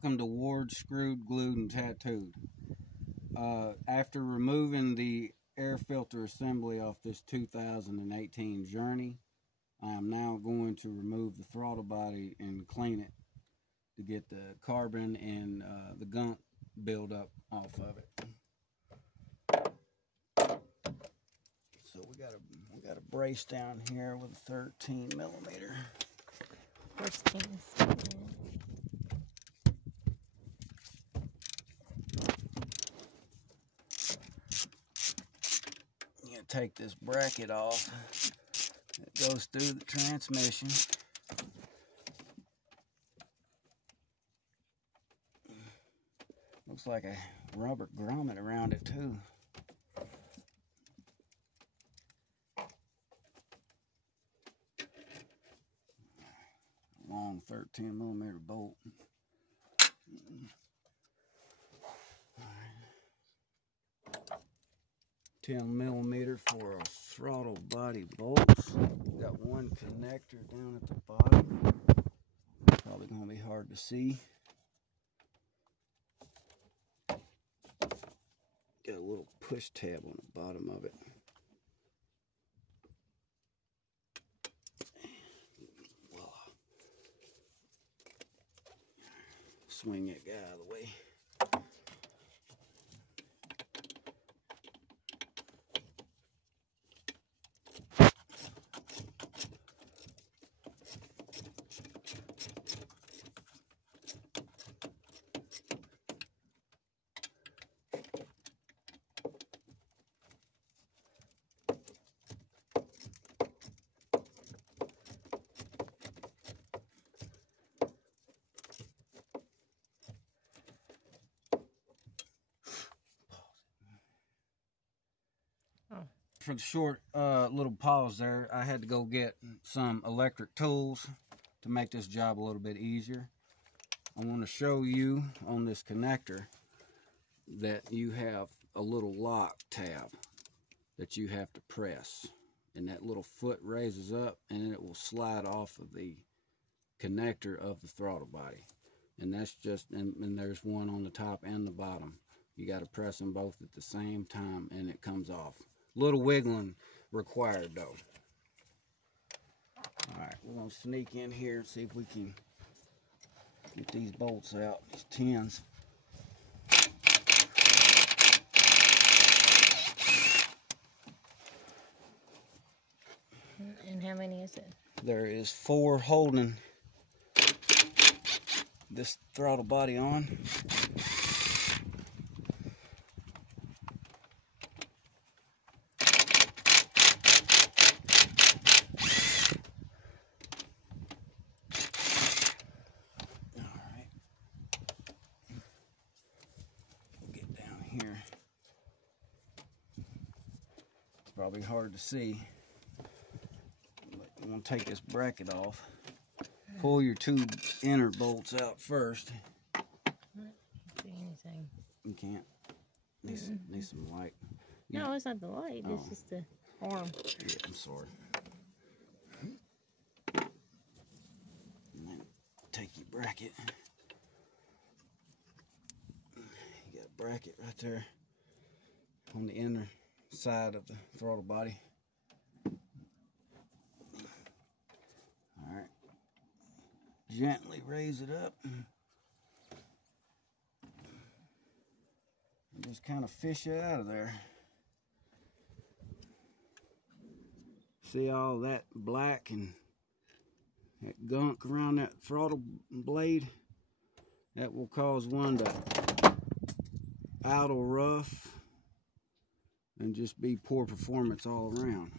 Welcome to Ward Screwed, Glued, and Tattooed. After removing the air filter assembly off this 2018 Journey, I am now going to remove the throttle body and clean it to get the carbon and the gunk buildup off of it. So we got a brace down here with a 13 millimeter. First thing is you take this bracket off. It goes through the transmission. Looks like a rubber grommet around it too. Long 13 millimeter bolt. 10 millimeter for a throttle body bolts. Got one connector down at the bottom. Probably gonna be hard to see. Got a little push tab on the bottom of it. Swing that guy out of the way. For the short little pause there, I had to go get some electric tools to make this job a little bit easier. I want to show you on this connector that you have a little lock tab that you have to press, and that little foot raises up and then it will slide off of the connector of the throttle body. And that's just, and there's one on the top and the bottom. You got to press them both at the same time and it comes off. Little wiggling required though. Alright, we're going to sneak in here and see if we can get these bolts out, these tins. And how many is it? There is 4 holding this throttle body on. Here. It's probably hard to see, but you want to take this bracket off. Pull your 2 inner bolts out first. I can't see anything. You can't. Need some light. No, it's not the light. Oh. It's just the arm. Yeah, I'm sorry. And then take your bracket. You got a bracket right there on the inner side of the throttle body. Alright. Gently raise it up. And just kind of fish it out of there. See all that black and that gunk around that throttle blade? That will cause one to idle rough and just be poor performance all around.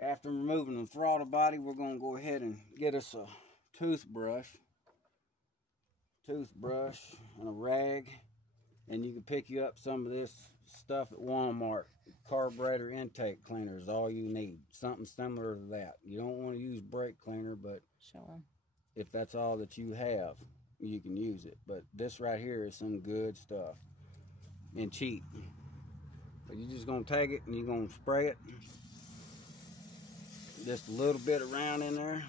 After removing the throttle body, we're going to go ahead and get us a toothbrush and a rag, and you can pick you up some of this stuff at Walmart. Carburetor intake cleaner is all you need, something similar to that. You don't want to use brake cleaner, but Show 'em. if that's all that you have, you can use it. But this right here is some good stuff and cheap. So you're just gonna take it and you're gonna spray it just a little bit around in there,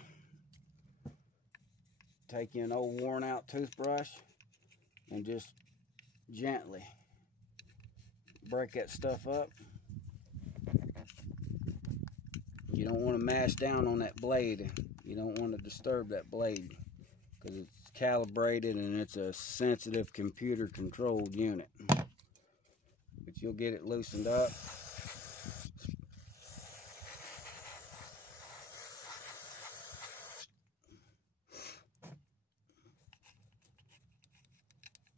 take you an old worn out toothbrush and just gently break that stuff up. You don't want to mash down on that blade. You don't want to disturb that blade because it's calibrated and it's a sensitive computer controlled unit. But you'll get it loosened up.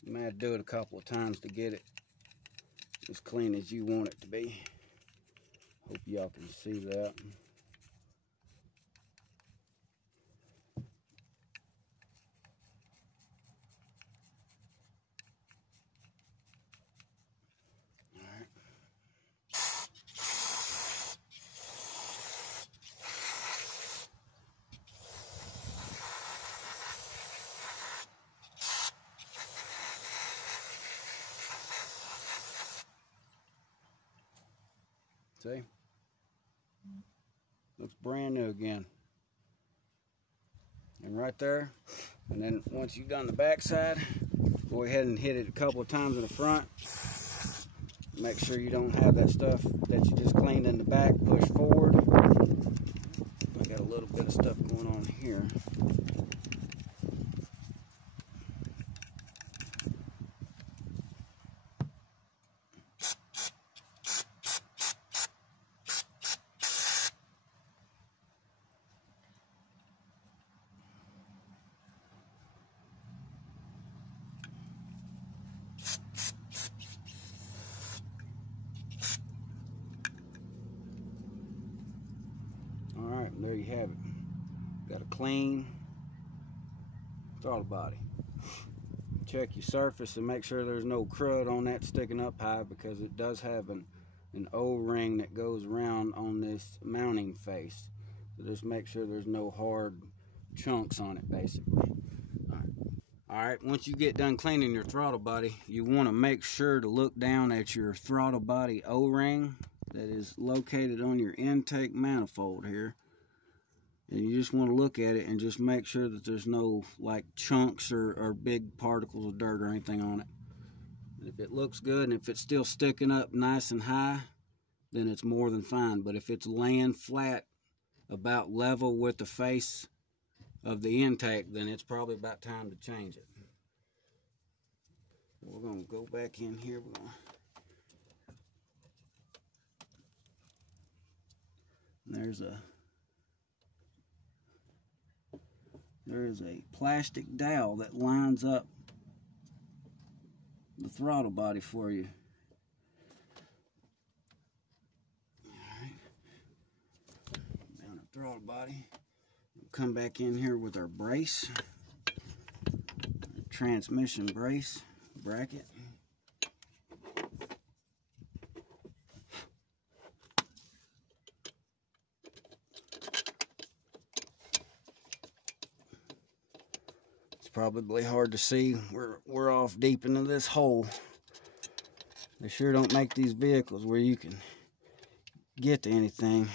You might have to do it a couple of times to get it as clean as you want it to be. Hope y'all can see that. See? Looks brand new again. And right there, and then once you've done the back side, go ahead and hit it a couple of times in the front. Make sure you don't have that stuff that you just cleaned in the back push forward. I got a little bit of stuff going on here. Alright, there you have it. Got a clean throttle body. Check your surface and make sure there's no crud on that sticking up high, because it does have an O-ring that goes around on this mounting face. So just make sure there's no hard chunks on it, basically. Alright, once you get done cleaning your throttle body, you want to make sure to look down at your throttle body O-ring that is located on your intake manifold here. And you just want to look at it and just make sure that there's no like chunks or big particles of dirt or anything on it. And if it looks good and if it's still sticking up nice and high, then it's more than fine. But if it's laying flat about level with the face of the intake, then it's probably about time to change it. We're going to go back in here. There's a plastic dowel that lines up the throttle body for you. Alright. Down the throttle body. We'll come back in here with our brace. Our transmission brace bracket. Probably hard to see. We're off deep into this hole. They sure don't make these vehicles where you can get to anything.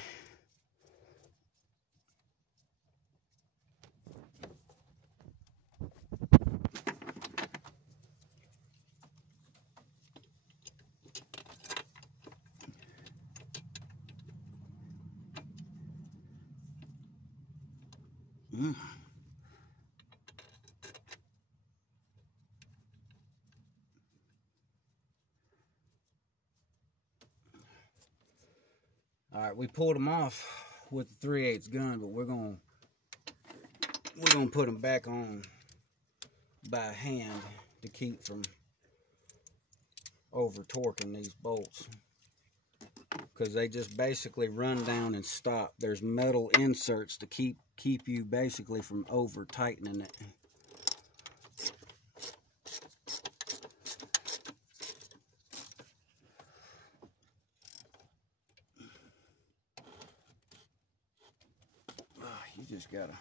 Alright, we pulled them off with the 3/8 gun, but we're gonna put them back on by hand to keep from over torquing these bolts, because they just basically run down and stop. There's metal inserts to keep you basically from over tightening it. You just gotta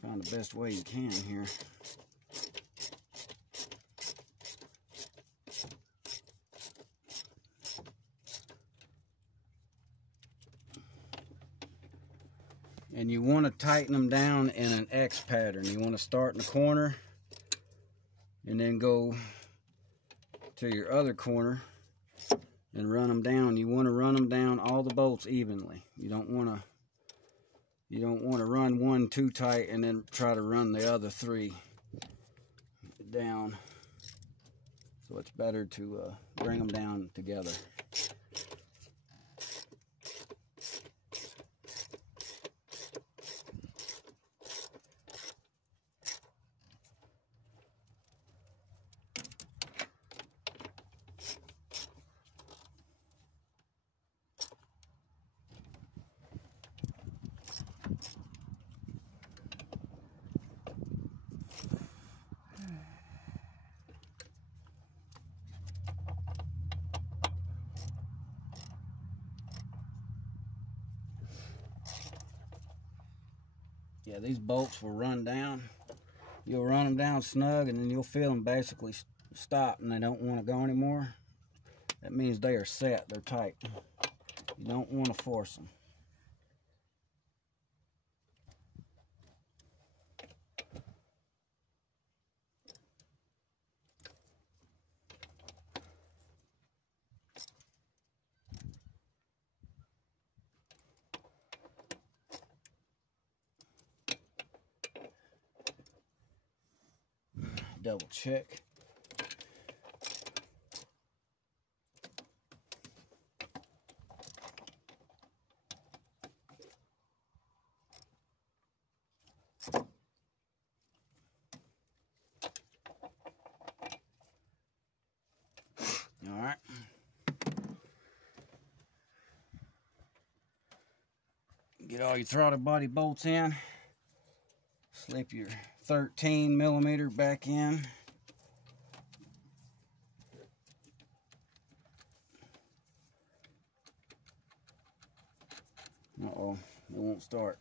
find the best way you can here. And you want to tighten them down in an X pattern. You want to start in the corner and then go to your other corner and run them down. You want to run them down, all the bolts, evenly. You don't want to run one too tight and then try to run the other three down. So it's better to bring them down together. Yeah, these bolts will run down. You'll run them down snug, and then you'll feel them basically stop, and they don't want to go anymore. That means they are set, they're tight. You don't want to force them. Double check. All right. Get all your throttle body bolts in. Slip your 13mm back in. Uh-oh, it won't start.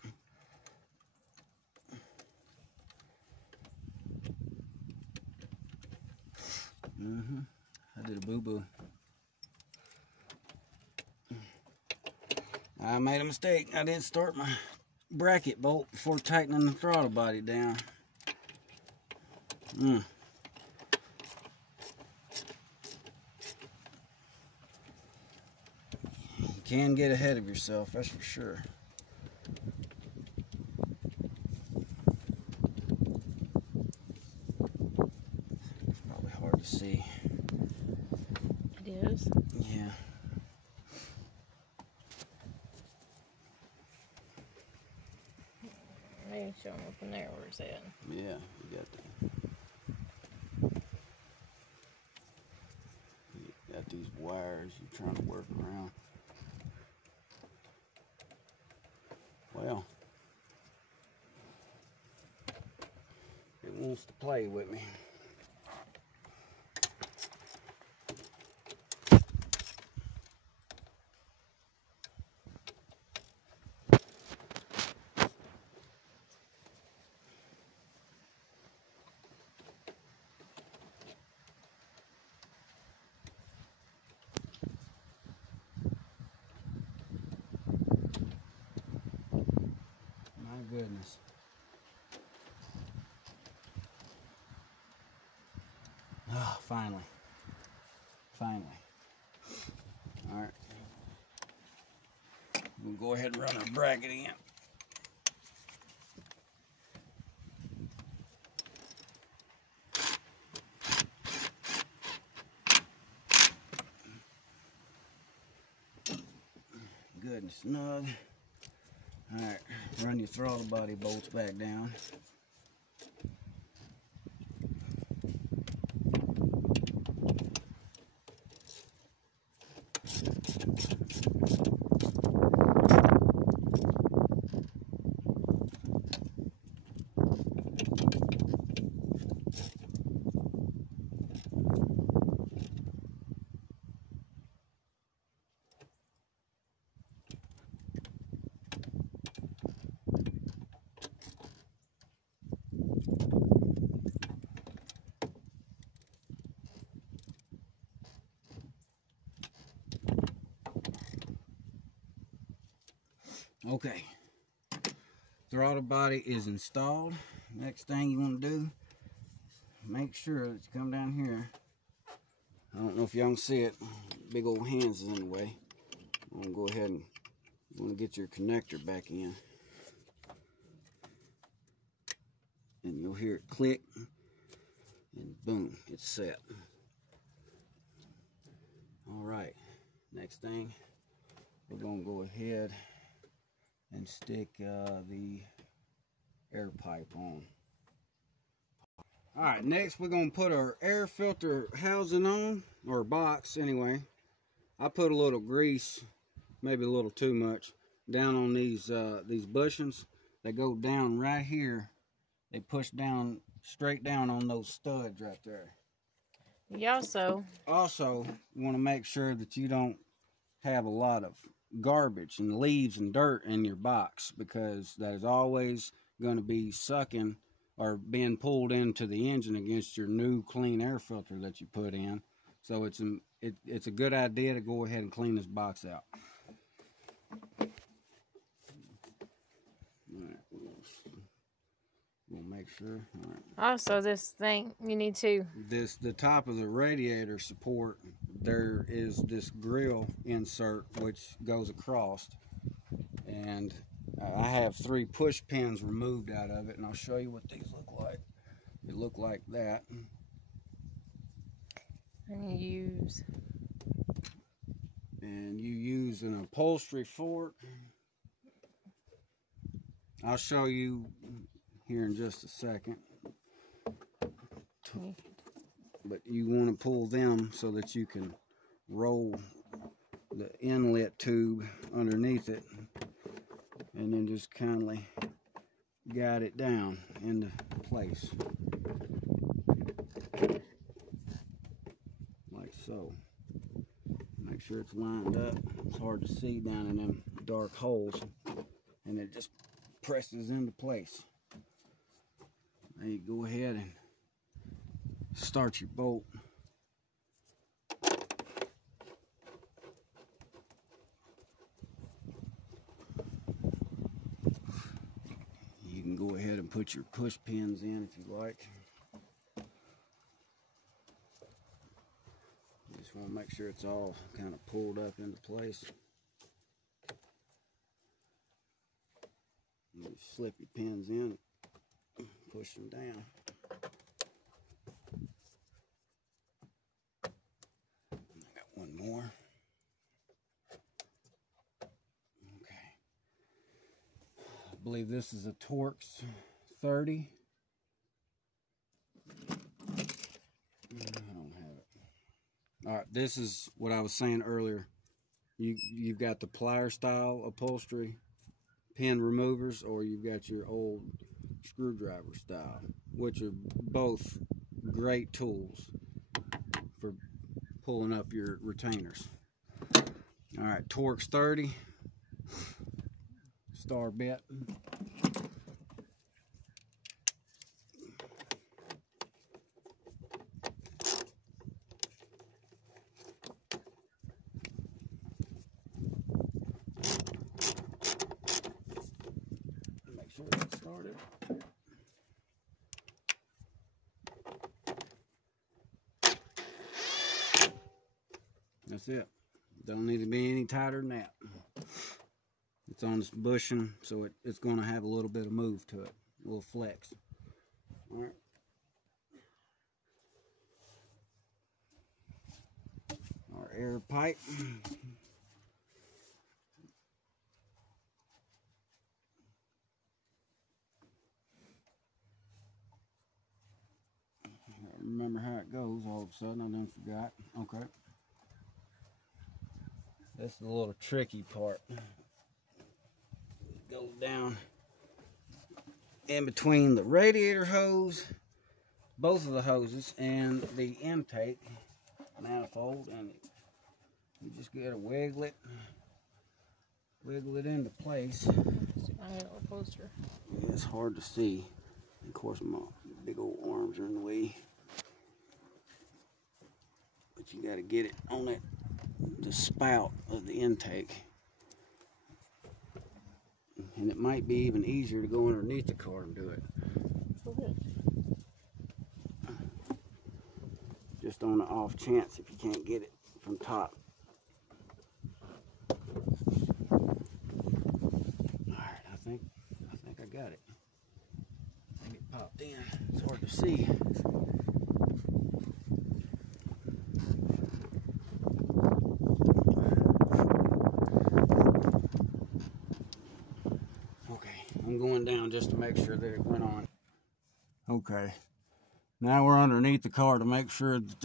I did a boo-boo. I made a mistake. I didn't start my bracket bolt before tightening the throttle body down. You can get ahead of yourself, that's for sure. It's probably hard to see. It is. Yeah. Maybe show them from there where it's at. Yeah, you got that. You got these wires you're trying to work around. Well, it wants to play with me. Goodness. Oh, finally. Finally. All right. We'll go ahead and run our bracket in. Good and snug. Alright, run your throttle body bolts back down. Okay, throttle body is installed. Next thing you want to do, make sure that you come down here. I don't know if y'all can see it. Big old hands is in the way. I'm going to go ahead and get your connector back in. And you'll hear it click. And boom, it's set. Alright, next thing, we're going to go ahead and stick the air pipe on. Alright, next we're going to put our air filter housing on, or box anyway. I put a little grease, maybe a little too much, down on these bushings. They go down right here. They push down, straight down on those studs right there. You also you want to make sure that you don't have a lot of garbage and leaves and dirt in your box, because that is always going to be sucking or being pulled into the engine against your new clean air filter that you put in. So it's a good idea to go ahead and clean this box out. All right, we'll make sure. All right. Also, this thing you need to. The top of the radiator support, there is this grill insert which goes across, and I have 3 push pins removed out of it, and I'll show you what these look like. They look like that. And you use an upholstery fork. I'll show you here in just a second. But you want to pull them so that you can roll the inlet tube underneath it, and then just kindly guide it down into place. Like so. Make sure it's lined up. It's hard to see down in them dark holes, and it just presses into place. Now you go ahead and start your bolt. You can go ahead and put your push pins in if you like. You just want to make sure it's all kind of pulled up into place. You slip your pins in, push them down. I got one more. Okay. I believe this is a Torx 30. I don't have it. All right, this is what I was saying earlier. You've got the plier style upholstery pin removers, or you've got your old screwdriver style, which are both great tools for pulling up your retainers. All right, Torx 30 star bit. Started. That's it. Don't need to be any tighter than that. It's on this bushing, so it's going to have a little bit of move to it, a little flex. All right. Our air pipe. Remember how it goes. All of a sudden I done forgot. Okay, that's the little tricky part. It goes down in between the radiator hose, both of the hoses, and the intake manifold, and you just gotta wiggle it into place. Yeah, it's hard to see. Of course, my big old arms are in the way. But you got to get it on the spout of the intake. And it might be even easier to go underneath the car and do it. Okay. Just on the off chance if you can't get it from top. Alright, I think I got it. I think it popped in. It's hard to see. I'm going down just to make sure that it went on. Okay, now we're underneath the car to make sure that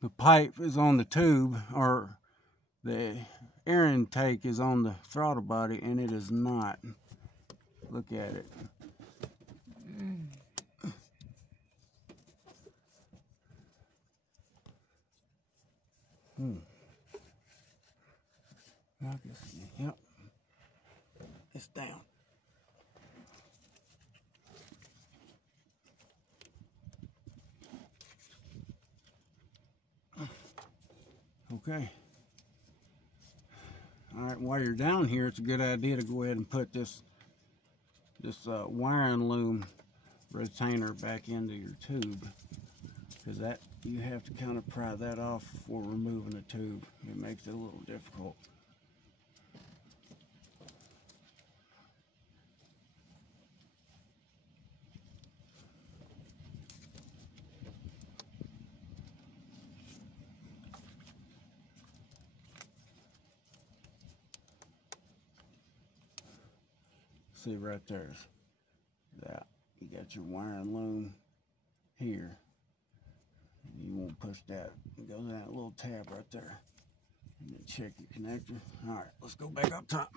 the pipe is on the tube, or the air intake is on the throttle body, and it is not. Look at it. I guess, yep, it's down. Okay. All right, while you're down here, it's a good idea to go ahead and put this wiring loom retainer back into your tube, because that you have to kind of pry that off before removing the tube. It makes it a little difficult. See right there's that. You got your wiring loom here. You won't push that. It goes in that little tab right there. And then check your connector. All right, let's go back up top.